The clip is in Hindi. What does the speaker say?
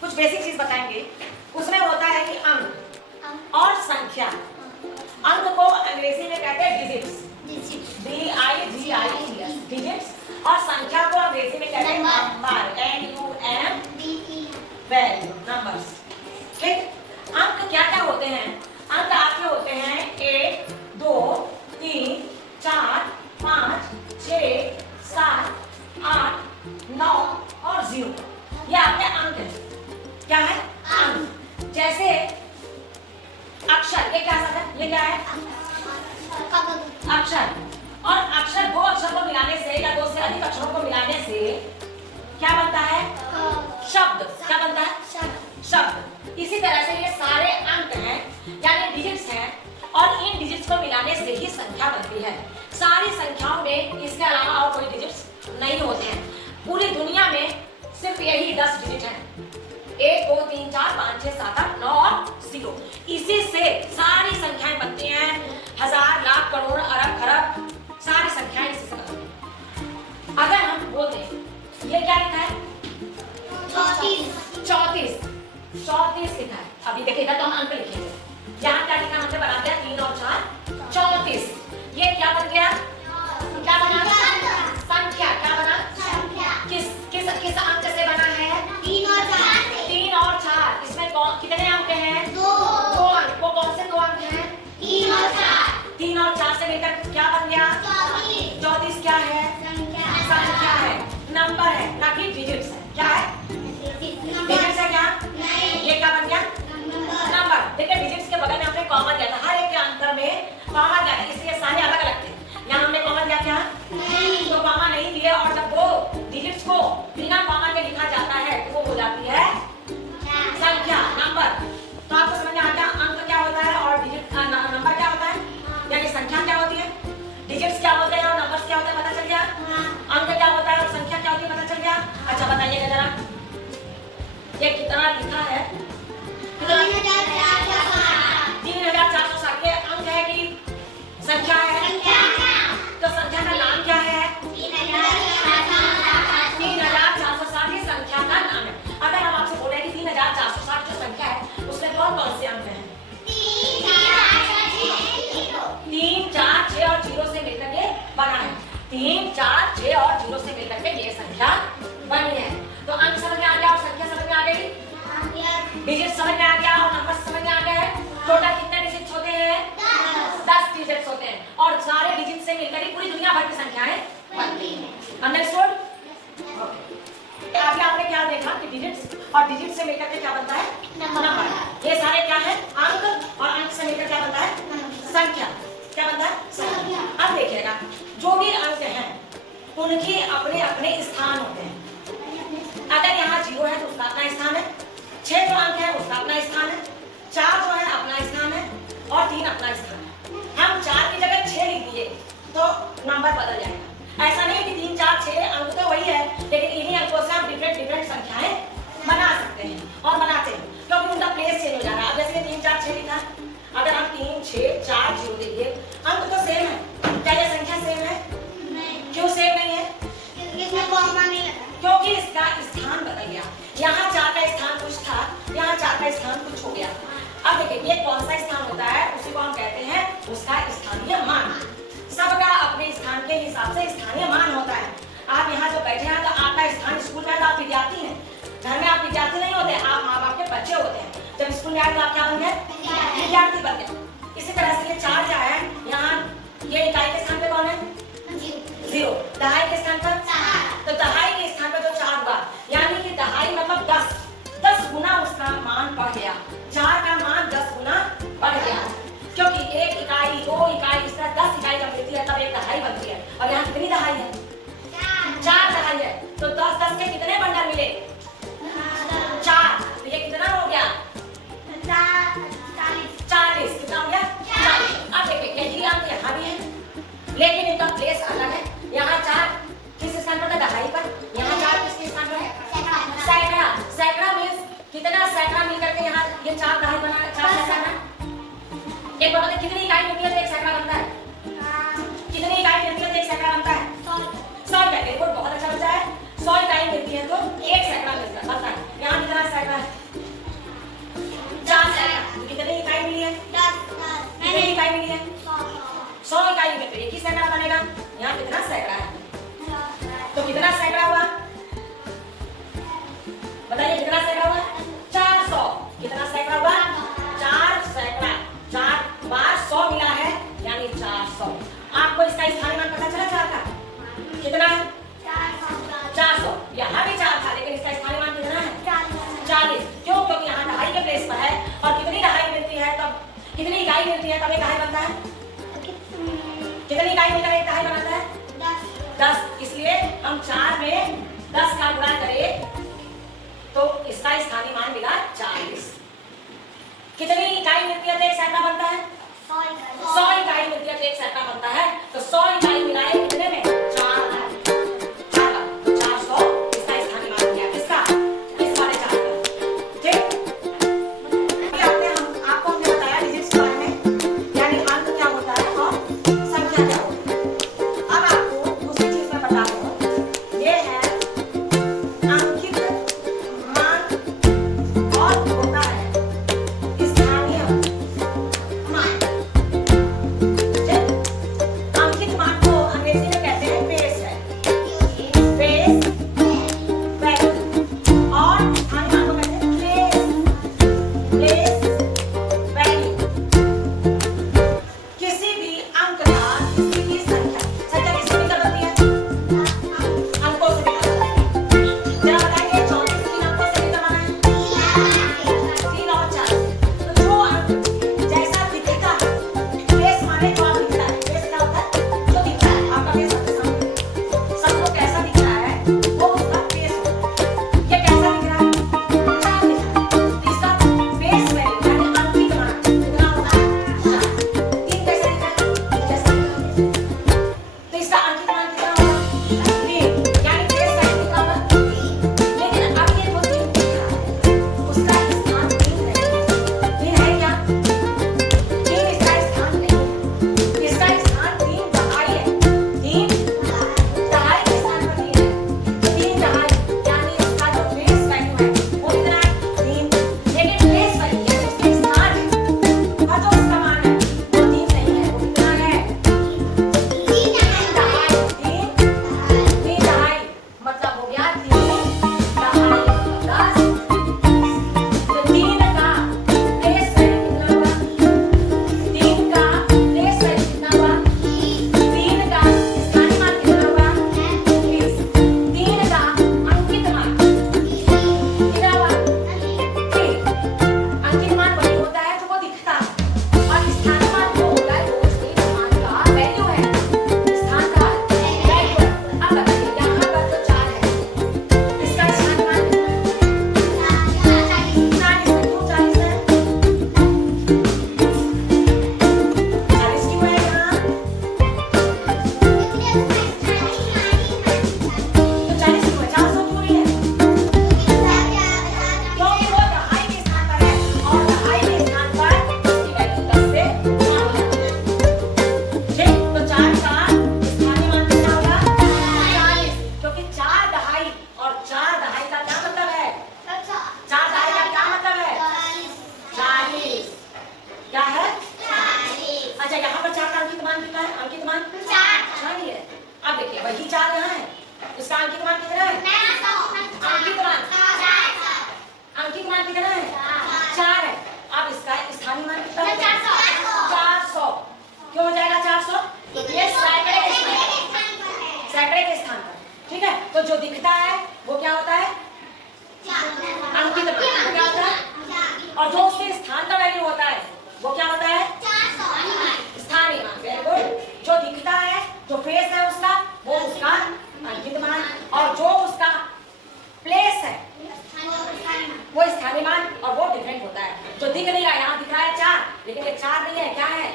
कुछ बेसिक चीज बताएंगे। उसमें होता है कि अंक और संख्या। अंक को अंग्रेजी में कहते हैं डिजिट्स, DIGITS, डिजिट्स। और संख्या को अंग्रेजी में कहते हैं नंबर, NUMBE, वैल्यू, नंबर्स। ठीक। अंक क्या क्या होते हैं? अंक आपके होते हैं 1, 2, 3, 4, 5, 6, 7, 8, 9 और 0। ये आपके अंक हैं। क्या है? अंक। जैसे अक्षर, ये क्या है? ये क्या है? अक्षर। और अक्षर, दो अक्षर को मिलाने से या दो से अधिक अक्षरों को मिलाने से क्या बनता है? शब्द। क्या बनता है? शब्द। इसी तरह से ये सारे अंक हैं यानी डिजिट्स हैं, और इन डिजिट्स को मिलाने से ही संख्या बनती है। सारी संख्याओं में इसके अलावा और कोई डिजिट्स नहीं होते हैं। पूरी दुनिया में सिर्फ यही 10 डिजिट हैं, 1, 2, 3, 4, 5, 6, 7, 8, 9 और 0। इसी से सारी संख्याएं बनती हैं। हजार, लाख, करोड़, अरब, खरब, सारी संख्याएं इसी से बनती हैं। अगर हम बोल दें ये क्या लिखा है? 34 लिखा है। अभी देखिएगा तो हम अंक लिखेंगे। यहाँ क्या लिखा हमने बना दिया? 3 और 4 34। ये क्या बन गया? क्या बना? संख्या। क्या बना? किस अंक से बना है? 3 और 4। इसमें कितने अंक हैं? 2 अंक। वो कौन से 2 अंक हैं? 3 और 4 से मिलकर क्या बन गया? 34 क्या है? संख्या है, नंबर है, ना कि डिजिट्स है। क्या है? डिजिट्स है क्या? ये क्या बन गया? नंबर। देखिए डिजिट्स के बगल में हमने कॉमा दिया था, हर एक के अंतर में कॉमा दिया था, इसलिए सारे अलग अलग थे। यहाँ हमने कॉमा दिया क्या? तो कॉमा नहीं दिए, और जब वो डिजिट्स को बिना कॉमा के लिखा जाता है तो वो हो जाती है संख्या, नंबर। तो आपको समझ में आ गया अंक क्या होता है और डिजिट नंबर क्या होता है, यानी संख्या क्या होती है, डिजिट्स क्या होते हैं और नंबर्स क्या होते हैं, पता चल गया। अंक क्या होता है और संख्या क्या होती है, पता चल गया। अच्छा बताइएगा जरा, ये कितना लिखा है? 3460 के अंक है कि संख्या है? तो संख्या का नाम क्या है? 3460 ही संख्या का नाम है। अगर हम आपसे बोले कि 3460 जो संख्या है उसमें कौन कौन से अंक हैं? 3, 4, 6 और 0 से मिलकर के बना है। 3, 4, 6 और 0 से मिलकर के ये संख्या बनी है। तो अंक समझ में आ गया और संख्या समझ में आ गई, डिजिट समझ में आ गया और नंबर समझ में आ गया है। टोटल कितने डिजिट्स होते हैं? 10 डिजिट्स होते हैं, और सारे डिजिट से मिलकर ही पूरी दुनिया भर की संख्याएं बनती हैं। अंडरस्टूड? अभी आपने क्या देखा कि डिजिट्स और डिजिट से मिलकर के क्या बनता है? नंबर। ये सारे क्या है? अंक, और अंक से मिलकर क्या बनता है? संख्या। क्या बनता है? संख्या। अब देखिएगा जो भी अंक हैं उनके अपने अपने स्थान होते हैं। अगर यहाँ 0 है तो उसका अपना स्थान है, 6 जो अंक है उसका अपना स्थान है, 4 जो है अपना स्थान है, और 3 अपना स्थान है। हम 4 की जगह 6 लिख दिए तो नंबर बदल जाएगा। ऐसा नहीं कि 3, 4, 6 अंक तो वही है, लेकिन इन्हीं अंकों से हम डिफरेंट संख्याएं बना सकते हैं और बनाते हैं, क्योंकि उनका प्लेस चेंज हो जा रहा है। अब जैसे 3, 4, 6 लिखा, अगर हम 3, 6, 4, 0 देखिए, अंक तो सेम है, क्या ये संख्या सेम है? क्यों सेम नहीं है? क्योंकि इसका स्थान बदल गया। यहाँ 4 का स्थान कुछ था, यहाँ 4 का स्थान कुछ हो गया। अब देखिए ये कौन सा स्थान होता है, उसी को हम कहते हैं उसका स्थानीय मान। सबका अपने स्थान के हिसाब से स्थानीय मान होता है। आप यहाँ जो बैठे हैं तो आपका स्थान स्कूल में, तो आप विद्यार्थी हैं। घर में आप विद्यार्थी नहीं होते, आप माँ बाप के बच्चे होते हैं। जब स्कूल में आए तो आप क्या बन गए? विद्यार्थी बन गए। इसी तरह से ये 4 क्या है, यहाँ ये इकाई के स्थान पे कौन है? 0। दहाई के स्थान पर? तो दहाई के स्थान पर जो 4 हुआ, यानी कि दहाई मतलब 10 गुना उसका मान बढ़ गया। 4 का मान 10 गुना बढ़ गया, क्योंकि 1 इकाई, 2 इकाई, इस तरह 10 इकाई जब मिलती है तब एक दहाई बनती है। और यहाँ कितनी दहाई है? 4 दहाई है। तो 10 के कितने बंडल मिले? 4। तो ये कितना हो गया? 40। कितना हो गया? 40। अब देखिए यही अंक यहाँ भी है, लेकिन इनका प्लेस अलग है। यहाँ 4 किस स्थान पर था? दहाई पर। यहाँ 4 किसके स्थान पर है? सैकड़ा। सैकड़ा मीन्स कितना सैकड़ा मिलकर के यहाँ ये 4 दहाई बना, 4 सैकड़ा। एक बार बताइए कितनी इकाई मिलती है तो एक सैकड़ा बनता है? कितनी इकाई मिलती है तो एक सैकड़ा बनता है? 100 इकाई। बहुत अच्छा बच्चा है। 100 इकाई मिलती है तो एक सैकड़ा बनता है। यहाँ कितना सैकड़ा है? 4 में 10 का गुणा करें तो इसका स्थानीय मान मिला 40। कितनी इकाई मिलती है तो एक सैकड़ा बनता है? 100 इकाई मिलती है तो एक सैकड़ा बनता है। तो 100 इकाई मिलाए कितने में? 4 का। तो 400 इसका स्थानीय मान किया किसका? इस वाले 4 का। ठीक, आपको हमने बताया डिजिट्स के बारे में, यानी अंक क्या होता है और संख्या क्या होती है। अब आपको दूसरी चीज मैं बता दूं, ये है अंकित मान और होता है स्थानीय मान। अंकित मान को अंग्रेजी में कहते हैं बेस है, बेस वैल्यू, और स्थानीय मान को कहते हैं प्लेस वैल्यू। किसी भी अंक का किसी भी संख्या किससे निकल बनती है? अंकों से निकल बनती है। जरा बताइए 34 किन अंकों से निकल बना है? 3 और 4। तो जो अंक जैसा दिखता है, बेस माने जो आप दिखता है, बेस क्या होता है? जो दिखता है, आपका बेस आपके सामने सबको कैसा दिख रहा है वो उसका बेस होता है। ये कैसा दिख रहा है? 4 दिख रहा है। इसका बेस वैल्यू यानी अंकित मान कितना होगा? 4। 3 कैसा दिख रहा है? जैसा दिख रहा है। तो इसका अंकित मान कितना होगा? 3, यानी बेस वैल्यू कितना होगा? 3। लेकिन अब ये जो 3 दिख रहा है उसका स्थान 3 है। 3 है क्या? 3 इसका स्थान नहीं है। इसका स्थान 3 दहाई है। 3 दहाई के स्थान पर 3 है। 3 दहाई यानी उसका जो बेस वैल्यू है वो कितना है? 3। लेकिन बेस वैल्यू यानी उसके स्थान का जो उसका मान है वो 3 नहीं है। वो कितना है? 3 दहाई। 3 दहाई मतलब हो गया 3 दहाई 10। तो 3 का बेस वैल्यू कितना हुआ? 3 का बेस वैल्यू कितना हुआ? 3 का स्थानीय मान कितना हुआ? 20। 3 का अंकित मान कितना हुआ? 3। अंकित मान वही होता है जो वो दिखता है, और स्थानीय मान जो होता है वो उसके स्थान का वैल्यू है। स्थान का वैल्यू है। अब बताइए यहाँ पर जो 4 है इसका स्थानीय मान कितना है? 40 है। क्यों 40 है? 40 क्यों है यहाँ? तो 40 क्यों है? 400 क्यों नहीं है? क्योंकि वो दहाई के स्थान पर है, और दहाई के स्थान पर उसकी वैल्यू 10 से कम हो जाती है। ठीक, तो 4 का स्थानीय मान कितना होगा? 40। क्योंकि 4 दहाई, और 4 दहाई का क्या मतलब है? 4 दहाई का क्या मतलब है? 40। क्या है? अच्छा, यहाँ पर 4 का अंकित मान कितना है? अंकित मान 4 ही है। अब देखिए वही 4 यहाँ है, इसका अंकित मान कितना है? अंकित मान कितना है? 4 है। अब इसका स्थानीय मान कितना है? 400। क्यों हो जाएगा 400? क्योंकि ये सैकड़े के स्थान पर, सैकड़े के स्थान पर। ठीक है, तो जो दिखता है वो क्या होता है? अंकित मान। वो क्या होता है? और जो उसके स्थान का वैल्यू होता है वो क्या होता है? स्थानीय मान। Very good. जो दिखता है, जो फेस है उसका, वो उसका अंकित मान, और जो उसका प्लेस है वो स्थानीय मान, और वो डिफरेंट होता है। जो दिख नहीं रहा, यहाँ दिख रहा है 4, लेकिन ये 4 नहीं है, क्या है?